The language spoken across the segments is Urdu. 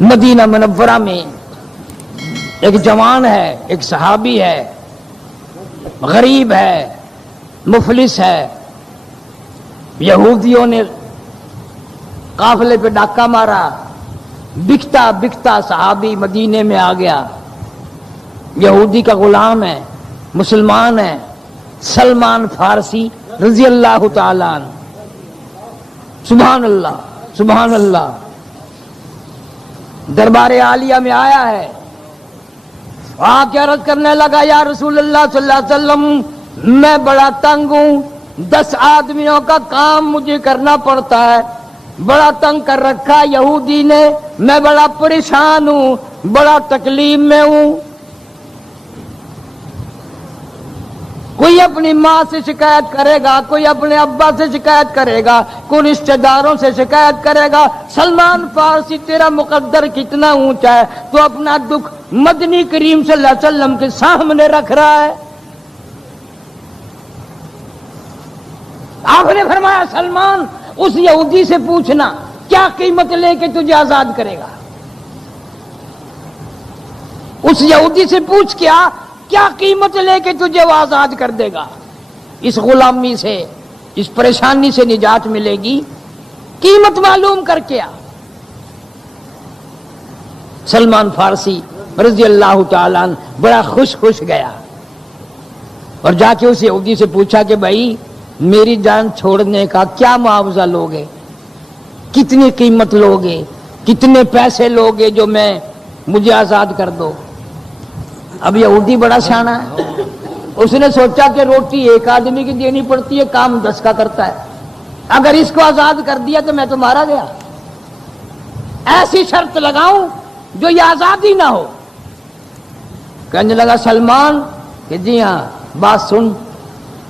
مدینہ منورہ میں ایک جوان ہے، ایک صحابی ہے، غریب ہے، مفلس ہے. یہودیوں نے قافلے پہ ڈاکہ مارا، بکتا بکتا صحابی مدینے میں آ گیا. یہودی کا غلام ہے، مسلمان ہے، سلمان فارسی رضی اللہ تعالیٰ عنہ. سبحان اللہ سبحان اللہ. دربار عالیہ میں آیا ہے، آ کے عرض کرنے لگا یا رسول اللہ صلی اللہ علیہ وسلم میں بڑا تنگ ہوں، 10 آدمیوں کا کام مجھے کرنا پڑتا ہے، بڑا تنگ کر رکھا یہودی نے، میں بڑا پریشان ہوں، بڑا تکلیف میں ہوں. کوئی اپنی ماں سے شکایت کرے گا، کوئی اپنے ابا سے شکایت کرے گا، کوئی رشتہ داروں سے شکایت کرے گا. سلمان فارسی تیرا مقدر کتنا اونچا ہے، تو اپنا دکھ مدنی کریم صلی اللہ علیہ وسلم کے سامنے رکھ رہا ہے. آپ نے فرمایا سلمان اس یہودی سے پوچھنا کیا قیمت لے کے تجھے آزاد کرے گا. اس یہودی سے پوچھ کیا قیمت لے کے تجھے وہ آزاد کر دے گا. اس غلامی سے، اس پریشانی سے نجات ملے گی، قیمت معلوم کر کے آ. سلمان فارسی رضی اللہ تعالیٰ عنہ بڑا خوش گیا اور جا کے اس یہودی سے پوچھا کہ بھائی میری جان چھوڑنے کا کیا معاوضہ لوگے، کتنی قیمت لوگے، کتنے پیسے لوگے جو مجھے آزاد کر دو. اب یہودی بڑا سیانا ہے، اس نے سوچا کہ روٹی ایک آدمی کی دینی پڑتی ہے، کام 10 کا کرتا ہے، اگر اس کو آزاد کر دیا تو میں تو مارا گیا. ایسی شرط لگاؤں جو یہ آزادی نہ ہو. کہنے لگا سلمان کہ جی ہاں بات سن،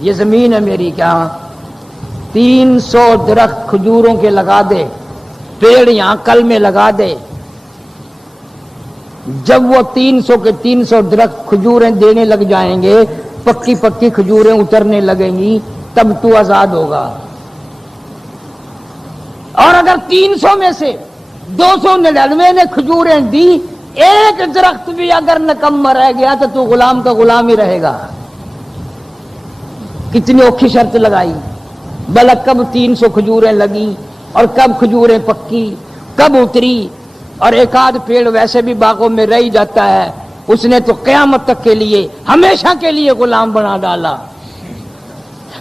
یہ زمین ہے میری، کیا 300 درخت کھجوروں کے لگا دے، پیڑ یہاں کل میں لگا دے. جب وہ 300 کے 300 درخت کھجوریں دینے لگ جائیں گے، پکی پکی کھجوریں اترنے لگیں گی، تب تو آزاد ہوگا. اور اگر 300 میں سے 299 نے کھجوریں دی، ایک درخت بھی اگر نکمہ رہ گیا تو غلام کا غلام ہی رہے گا. کتنی اوکھی شرط لگائی. بھلا کب 300 کھجوریں لگی اور کب کھجوریں پکی، کب اتری. اور ایک آدھ پیڑ ویسے بھی باغوں میں رہ جاتا ہے، اس نے تو قیامت تک کے لیے، ہمیشہ کے لیے غلام بنا ڈالا.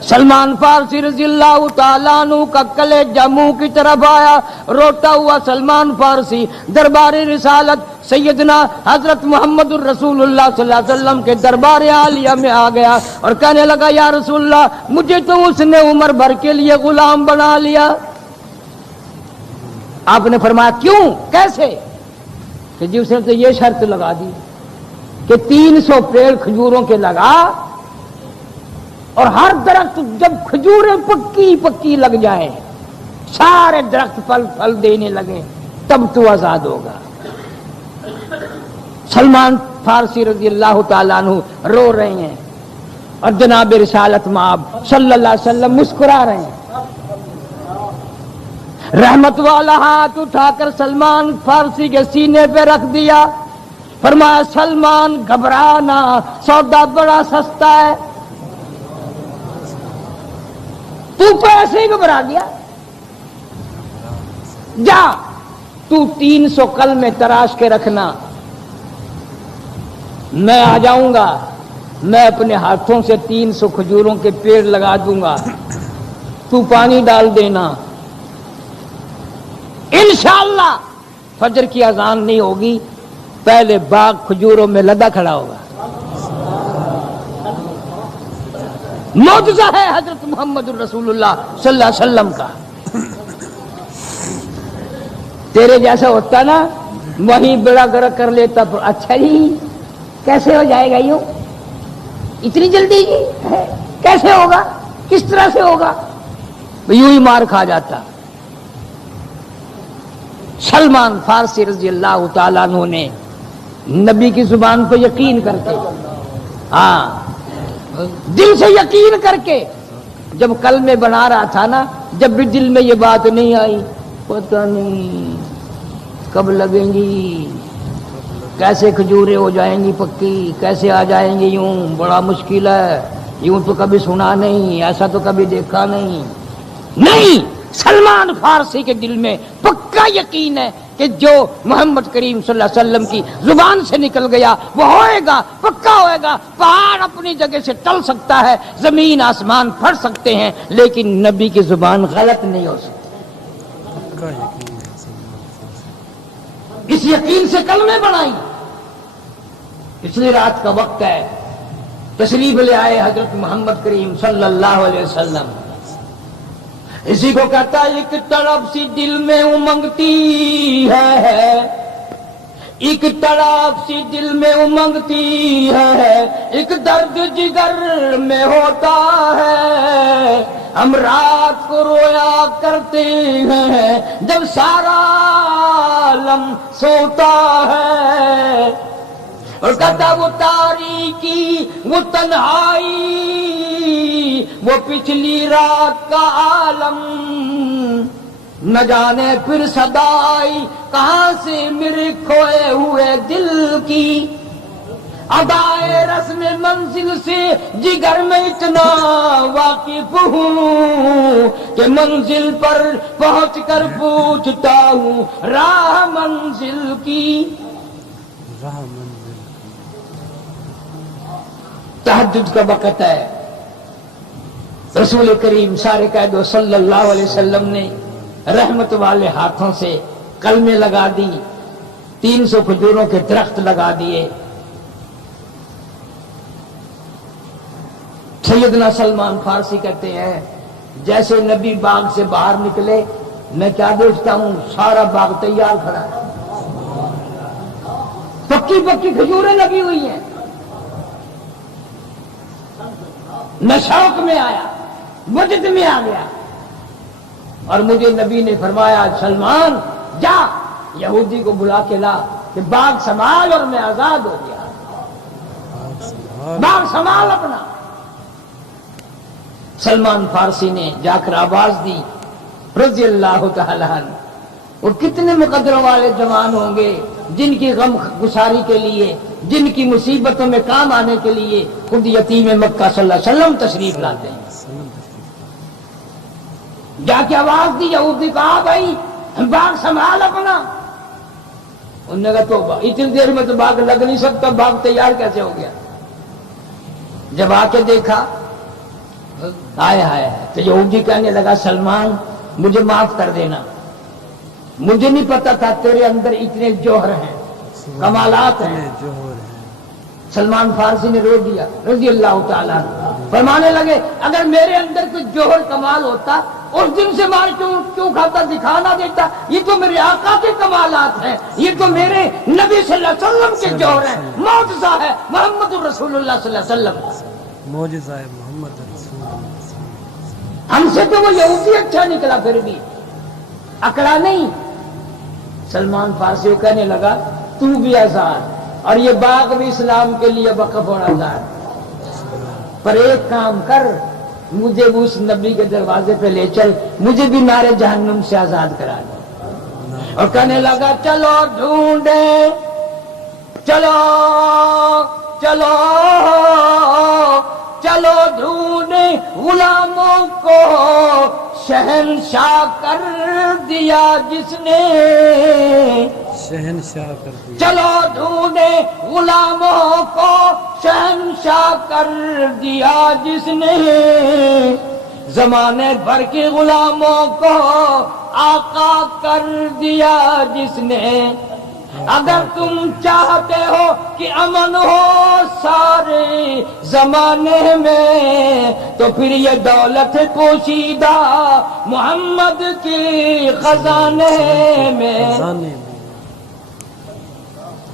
سلمان فارسی رضی اللہ تعالیٰ عنہ کا کلیجہ منہ کی طرف آیا. روتا ہوا سلمان فارسی دربار رسالت سیدنا حضرت محمد الرسول اللہ صلی اللہ علیہ وسلم کے دربار عالیہ میں آ گیا اور کہنے لگا یا رسول اللہ مجھے تو اس نے عمر بھر کے لیے غلام بنا لیا. آپ نے فرمایا کیوں، کیسے؟ کہ جی اس نے تو یہ شرط لگا دی کہ 300 پیڑ کھجوروں کے لگا، اور ہر درخت جب کھجوریں پکی پکی لگ جائیں، سارے درخت پھل دینے لگے، تب تو آزاد ہوگا. سلمان فارسی رضی اللہ تعالیٰ عنہ رو رہے ہیں اور جناب رسالت مآب صلی اللہ علیہ وسلم مسکرا رہے ہیں. رحمت والا ہاتھ اٹھا کر سلمان فارسی کے سینے پہ رکھ دیا. فرمایا سلمان گھبرانا، سودا بڑا سستا ہے. تو ایسے ہی گھبرا گیا، جا تو 300 کل میں تراش کے رکھنا، میں آ جاؤں گا، میں اپنے ہاتھوں سے 300 کھجوروں کے پیڑ لگا دوں گا، تو پانی ڈال دینا. انشاءاللہ فجر کی اذان نہیں ہوگی، پہلے باغ کھجوروں میں لدا کھڑا ہوگا. معجزہ ہے حضرت محمد الرسول اللہ صلی اللہ علیہ وسلم کا. تیرے جیسا ہوتا نا وہیں بڑا گرک کر لیتا. اچھا جی کیسے ہو جائے گا، یوں اتنی جلدی جی کیسے ہوگا، کس طرح سے ہوگا، یوں ہی مار کھا جاتا. سلمان فارسی رضی اللہ تعالیٰ عنہ نے نبی کی زبان پر یقین کر کے، ہاں دل سے یقین کر کے، جب کلمے بنا رہا تھا نا، جب بھی دل میں یہ بات نہیں آئی پتہ نہیں کب لگیں گی، کیسے کھجوریں ہو جائیں گی پکی، کیسے آ جائیں گی، یوں بڑا مشکل ہے، یوں تو کبھی سنا نہیں، ایسا تو کبھی دیکھا نہیں۔ سلمان فارسی کے دل میں پکا یقین ہے کہ جو محمد کریم صلی اللہ علیہ وسلم کی زبان سے نکل گیا وہ ہوئے گا، پکا ہوئے گا۔ پہاڑ اپنی جگہ سے ٹل سکتا ہے، زمین آسمان پھٹ سکتے ہیں، لیکن نبی کی زبان غلط نہیں ہو سکتی۔ اس یقین سے کلمے بنائی۔ پچھلی رات کا وقت ہے، تشریف لے آئے حضرت محمد کریم صلی اللہ علیہ وسلم۔ اسی کو کہتا ہے ایک طرف سی دل میں امنگتی ہے، ایک طرف سی دل میں امنگتی ہے، ایک درد جگر میں ہوتا ہے۔ ہم رات کو رویا کرتے ہیں جب سارا عالم سوتا ہے، اور کہتا وہ تاریکی، وہ تنہائی، وہ پچھلی رات کا عالم، نہ جانے پھر صدائی کہاں سے میرے کھوئے ہوئے دل کی۔ ادائے رسم منزل سے جگر میں اتنا واقف ہوں کہ منزل پر پہنچ کر پوچھتا ہوں راہ منزل کی۔ تہجد کا وقت ہے، رسول کریم سارے قائد صلی اللہ علیہ وسلم نے رحمت والے ہاتھوں سے کلمے لگا دی، 300 کھجوروں کے درخت لگا دیے۔ سیدنا سلمان فارسی کہتے ہیں جیسے نبی باغ سے باہر نکلے میں کیا دیکھتا ہوں، سارا باغ تیار کھڑا ہے، پکی پکی کھجوریں لگی ہوئی ہیں۔ میں شوق میں آیا، وجد میں آ گیا، اور مجھے نبی نے فرمایا سلمان جا یہودی کو بلا کے لا کہ باغ سنبھال، اور میں آزاد ہو گیا، باغ سنبھال اپنا۔ سلمان فارسی نے جا کر آواز دی رضی اللہ تعالیٰ عنہ۔ اور کتنے مقدروں والے جوان ہوں گے جن کی غم گساری کے لیے، جن کی مصیبتوں میں کام آنے کے لیے خود یتیم مکہ صلی اللہ علیہ وسلم تشریف لاتے ہیں۔ جا کے آواز دی، یہودی کہا بھائی باغ سنبھال اپنا۔ انہوں نے کہا توبہ، اتنی دیر میں تو باغ لگ نہیں سکتا، باغ تیار کیسے ہو گیا؟ جب آ کے دیکھا آئے تو یہودی کہنے لگا سلمان مجھے معاف کر دینا، مجھے نہیں پتا تھا تیرے اندر اتنے جوہر ہیں، کمالات ہیں۔ سلمان فارسی نے رو دیا رضی اللہ تعالیٰ عنہ، فرمانے لگے اگر میرے اندر کوئی جوہر کمال ہوتا اس دن سے مار کیوں کھاتا، دکھانا دیتا۔ یہ تو میرے آقا کے کمالات ہیں، یہ تو میرے نبی صلی اللہ علیہ وسلم کے جوہر ہیں، معجزہ ہے محمد الرسول اللہ صلی اللہ علیہ وسلم، معجزہ ہے محمد رسول اللہ۔ ہم سے تو وہ یہودی اچھا نکلا، پھر بھی اکڑا نہیں۔ سلمان فارسی کو کہنے لگا تو بھی آزاد، اور یہ باغ بھی اسلام کے لیے وقف اور آزاد، پر ایک کام کر، مجھے بھی اس نبی کے دروازے پہ لے چل، مجھے بھی نارے جہنم سے آزاد کرا دے۔ اور کہنے لگا چلو ڈھونڈے، چلو چلو چلو ڈھونڈے غلاموں کو شہنشاہ کر دیا جس نے، شہنشاہ کر دیا۔ چلو ڈھونڈے غلاموں کو شہنشاہ کر دیا جس نے، زمانے بھر کے غلاموں کو آقا کر دیا جس نے۔ اگر تم چاہتے ہو کہ امن ہو سارے زمانے میں تو پھر یہ دولت پوشیدہ محمد کے خزانے میں،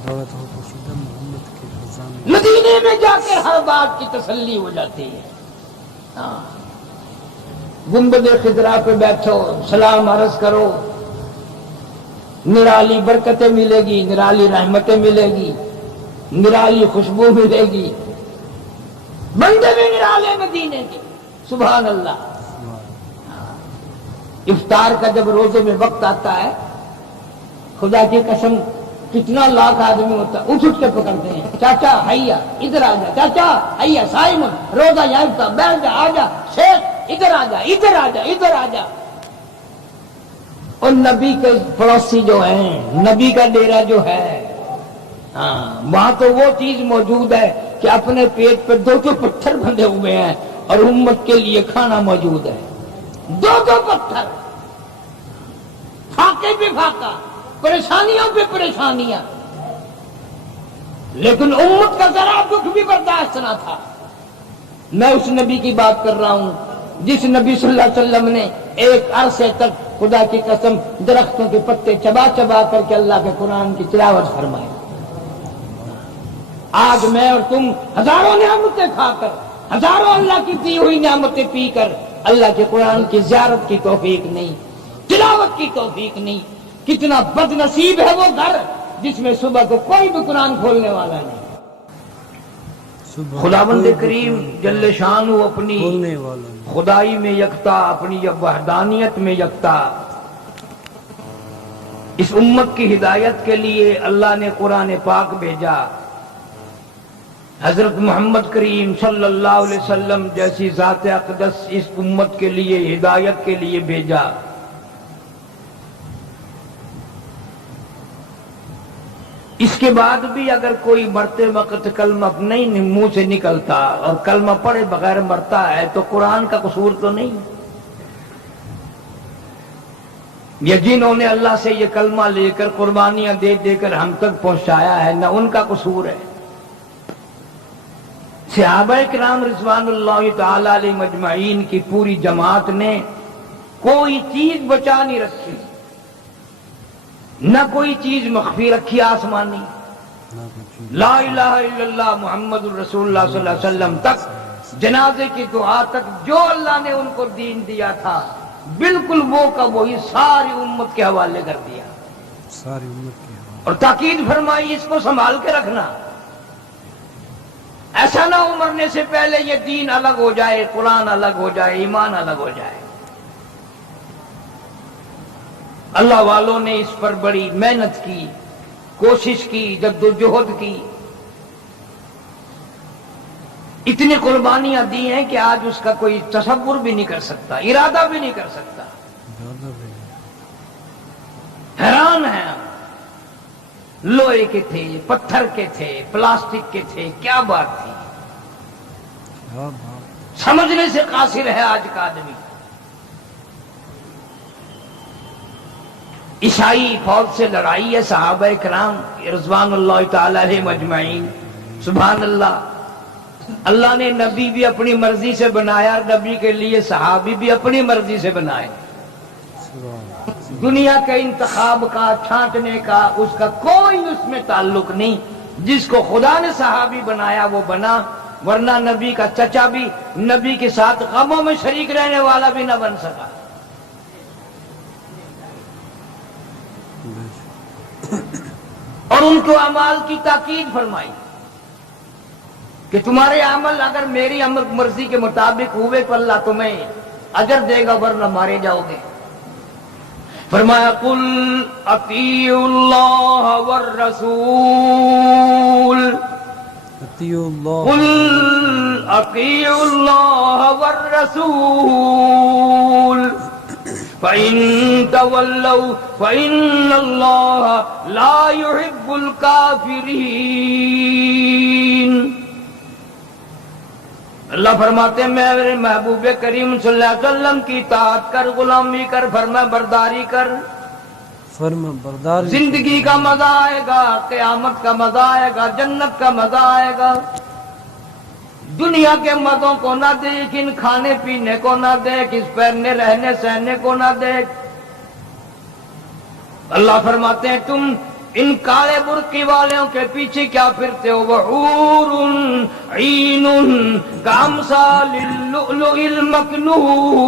دولت ہو پوشیدہ محمد کے خزانے۔ مدینے میں جا کر ہر بات کی تسلی ہو جاتی ہے۔ گنبد خضرا پہ بیٹھو، سلام عرض کرو، نرالی برکتیں ملے گی، نرالی رحمتیں ملے گی، نرالی خوشبو ملے گی، بندے بھی نرالے مدینے کے، سبحان اللہ۔ افطار کا جب روزے میں وقت آتا ہے، خدا کی قسم کتنا لاکھ آدمی ہوتا اٹھ کے پکڑتے ہیں، چاچا حیا ادھر آ جا، چاچا حیا سائمن روزہ یافتا بیٹھ جا، آ جا شیخ ادھر آ جا، ادھر آ جا، ادھر آ جا۔ اور نبی کے پڑوسی جو ہیں، نبی کا ڈیرا جو ہے، ہاں وہاں تو وہ چیز موجود ہے کہ اپنے پیٹ پہ 2 پتھر بندھے ہوئے ہیں اور امت کے لیے کھانا موجود ہے، 2 پتھر، فاقے پہ فاقہ، پریشانیوں پہ پریشانیاں، لیکن امت کا ذرا دکھ بھی برداشت نہ تھا۔ میں اس نبی کی بات کر رہا ہوں جس نبی صلی اللہ علیہ وسلم نے ایک عرصے تک خدا کی قسم درختوں کے پتے چبا چبا کر کے اللہ کے قرآن کی تلاوت فرمائی۔ آج میں اور تم ہزاروں نعمتیں کھا کر، ہزاروں اللہ کی دی ہوئی نعمتیں پی کر اللہ کے قرآن کی زیارت کی توفیق نہیں، تلاوت کی توفیق نہیں۔ کتنا بد نصیب ہے وہ گھر جس میں صبح کو کوئی بھی قرآن کھولنے والا نہیں۔ خداوند کریم جل شانہ اپنی خدائی میں یکتا، اپنی وحدانیت میں یکتا، اس امت کی ہدایت کے لیے اللہ نے قرآن پاک بھیجا۔ حضرت محمد کریم صلی اللہ علیہ وسلم جیسی ذات اقدس اس امت کے لیے ہدایت کے لیے بھیجا۔ اس کے بعد بھی اگر کوئی مرتے وقت کلمہ نہیں منہ سے نکلتا اور کلمہ پڑھے بغیر مرتا ہے تو قرآن کا قصور تو نہیں، یہ جنہوں نے اللہ سے یہ کلمہ لے کر قربانیاں دے دے کر ہم تک پہنچایا ہے نہ ان کا قصور ہے۔ صحابہ کرام رضوان اللہ تعالی علیہ مجمعین کی پوری جماعت نے کوئی چیز بچا نہیں رکھی، نہ کوئی چیز مخفی رکھی آسمانی، لا الہ الا اللہ محمد الرسول اللہ صلی اللہ علیہ وسلم تک، جنازے کی دعا تک، جو اللہ نے ان کو دین دیا تھا بالکل وہ کا وہی ساری امت کے حوالے کر دیا، ساری امت کے حوالے، اور تاکید فرمائی اس کو سنبھال کے رکھنا، ایسا نہ ہو مرنے سے پہلے یہ دین الگ ہو جائے، قرآن الگ ہو جائے، ایمان الگ ہو جائے۔ اللہ والوں نے اس پر بڑی محنت کی، کوشش کی، جدوجہد کی، اتنی قربانیاں دی ہیں کہ آج اس کا کوئی تصور بھی نہیں کر سکتا، ارادہ بھی نہیں کر سکتا۔ حیران ہیں ہم، لوہے کے تھے، پتھر کے تھے، پلاسٹک کے تھے، کیا بات تھی، سمجھنے سے قاصر ہے آج کا آدمی۔ عیسائی فوج سے لڑائی ہے، صحابہ کرام رضوان اللہ تعالی علیہ مجمعین، سبحان اللہ، اللہ نے نبی بھی اپنی مرضی سے بنایا، نبی کے لیے صحابی بھی اپنی مرضی سے بنائے، دنیا کے انتخاب کا، چھانٹنے کا، اس کا کوئی اس میں تعلق نہیں، جس کو خدا نے صحابی بنایا وہ بنا، ورنہ نبی کا چچا بھی نبی کے ساتھ غموں میں شریک رہنے والا بھی نہ بن سکا۔ اور ان کو اعمال کی تاکید فرمائی کہ تمہارے عمل اگر میری مرضی کے مطابق ہوئے تو اللہ تمہیں اجر دے گا، ورنہ مارے جاؤ گے۔ فرمایا قل اطیعوا اللہ والرسول، قل اطیعوا اللہ والرسول فَإِن تَوَلَّوْا فَإِنَّ اللَّهَ لَا يُحِبُّ الْكَافِرِينَ۔ اللہ فرماتے ہیں میرے محبوب کریم صلی اللہ علیہ وسلم کی اطاعت کر، غلامی کر، فرما برداری کر، فرما برداری، زندگی کا مزہ آئے گا، قیامت کا مزہ آئے گا، جنت کا مزہ آئے گا۔ دنیا کے مزوں کو نہ دیکھ، ان کھانے پینے کو نہ دیکھ، اس پہننے رہنے سہنے کو نہ دیکھ۔ اللہ فرماتے ہیں تم ان کالے برقی والوں کے پیچھے کیا پھرتے ہو؟ وحور عین کامثال اللؤلؤ المکنون،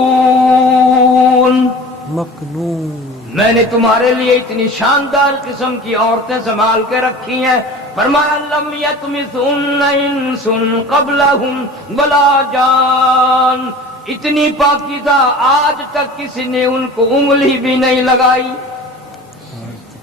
میں نے تمہارے لیے اتنی شاندار قسم کی عورتیں سنبھال کے رکھی ہیں، فرمایا لم یطمثہن انس قبلہم ولا جان، اتنی پاکیزہ آج تک کسی نے ان کو انگلی بھی نہیں لگائی۔